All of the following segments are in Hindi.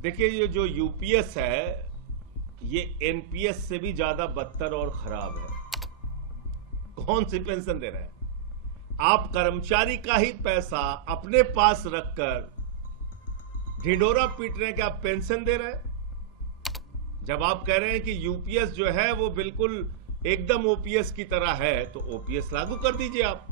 देखिए, ये जो यूपीएस है ये एनपीएस से भी ज्यादा बदतर और खराब है। कौन सी पेंशन दे रहे हैं आप? कर्मचारी का ही पैसा अपने पास रखकर ढिंडोरा पीट रहे हैं कि आप पेंशन दे रहे हैं। जब आप कह रहे हैं कि यूपीएस जो है वो बिल्कुल एकदम ओपीएस की तरह है, तो ओपीएस लागू कर दीजिए आप।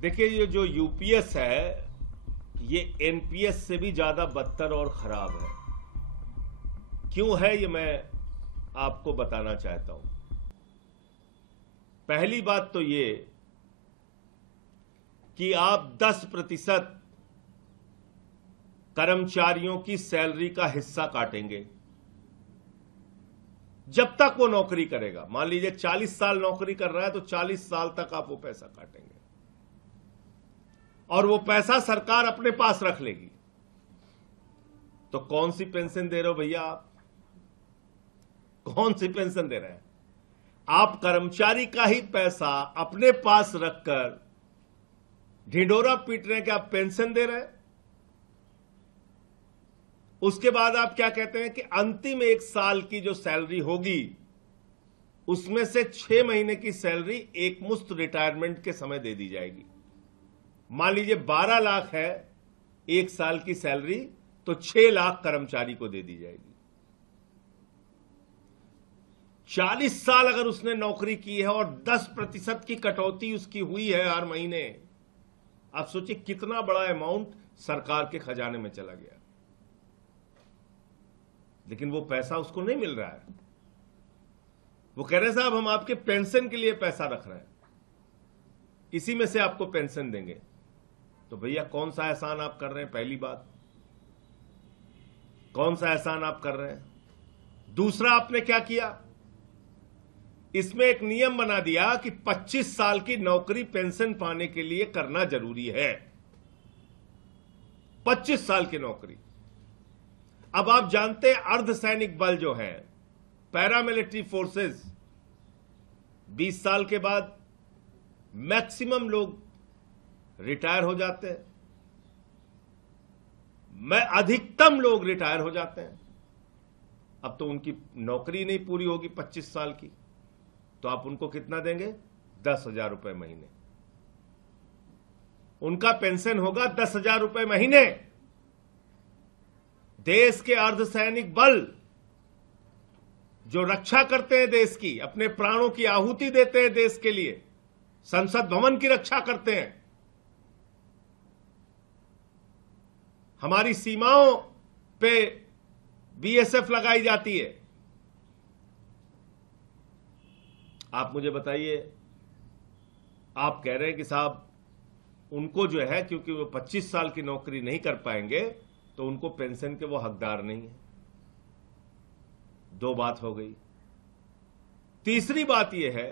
देखिए, ये जो यूपीएस है ये एनपीएस से भी ज्यादा बदतर और खराब है। क्यों है ये मैं आपको बताना चाहता हूं। पहली बात तो ये कि आप 10% कर्मचारियों की सैलरी का हिस्सा काटेंगे जब तक वो नौकरी करेगा। मान लीजिए 40 साल नौकरी कर रहा है तो 40 साल तक आप वो पैसा काटेंगे और वो पैसा सरकार अपने पास रख लेगी। तो कौन सी पेंशन दे रहे हो भैया आप? कौन सी पेंशन दे रहे हैं आप? कर्मचारी का ही पैसा अपने पास रखकर ढिंडोरा पीट रहे हैं कि आप पेंशन दे रहे हैं। उसके बाद आप क्या कहते हैं कि अंतिम 1 साल की जो सैलरी होगी उसमें से 6 महीने की सैलरी एक मुश्त रिटायरमेंट के समय दे दी जाएगी। मान लीजिए 12 लाख है 1 साल की सैलरी, तो 6 लाख कर्मचारी को दे दी जाएगी। 40 साल अगर उसने नौकरी की है और 10% की कटौती उसकी हुई है हर महीने, आप सोचिए कितना बड़ा अमाउंट सरकार के खजाने में चला गया। लेकिन वो पैसा उसको नहीं मिल रहा है। वो कह रहे हैं साहब हम आपके पेंशन के लिए पैसा रख रहे हैं, इसी में से आपको पेंशन देंगे। तो भैया कौन सा एहसान आप कर रहे हैं? पहली बात, कौन सा एहसान आप कर रहे हैं? दूसरा, आपने क्या किया, इसमें एक नियम बना दिया कि 25 साल की नौकरी पेंशन पाने के लिए करना जरूरी है। 25 साल की नौकरी। अब आप जानते हैं अर्धसैनिक बल जो है, पैरामिलिट्री फोर्सेस, 20 साल के बाद मैक्सिमम लोग रिटायर हो जाते हैं। अधिकतम लोग रिटायर हो जाते हैं। अब तो उनकी नौकरी नहीं पूरी होगी 25 साल की, तो आप उनको कितना देंगे? 10,000 रुपए महीने। उनका पेंशन होगा 10,000 रुपए महीने। देश के अर्धसैनिक बल जो रक्षा करते हैं देश की, अपने प्राणों की आहुति देते हैं देश के लिए, संसद भवन की रक्षा करते हैं, हमारी सीमाओं पे बीएसएफ लगाई जाती है। आप मुझे बताइए, आप कह रहे हैं कि साहब उनको जो है, क्योंकि वो 25 साल की नौकरी नहीं कर पाएंगे तो उनको पेंशन के वो हकदार नहीं है। 2 बात हो गई। तीसरी बात यह है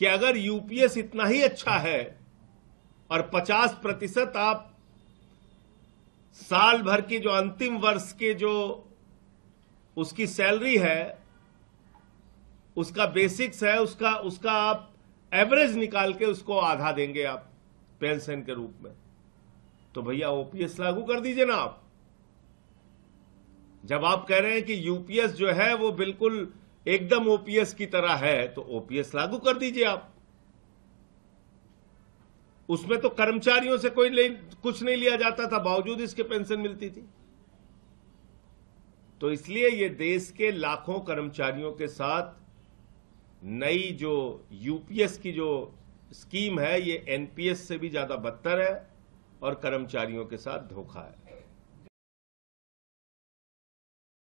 कि अगर यूपीएस इतना ही अच्छा है और 50% आप साल भर की जो अंतिम वर्ष के जो उसकी सैलरी है, उसका बेसिक्स है, उसका आप एवरेज निकाल के उसको आधा देंगे आप पेंशन के रूप में, तो भैया ओपीएस लागू कर दीजिए ना आप। जब आप कह रहे हैं कि यूपीएस जो है वो बिल्कुल एकदम ओपीएस की तरह है, तो ओपीएस लागू कर दीजिए आप। उसमें तो कर्मचारियों से कुछ नहीं लिया जाता था, बावजूद इसके पेंशन मिलती थी। तो इसलिए ये देश के लाखों कर्मचारियों के साथ नई जो यूपीएस की जो स्कीम है, ये एनपीएस से भी ज्यादा बदतर है और कर्मचारियों के साथ धोखा है।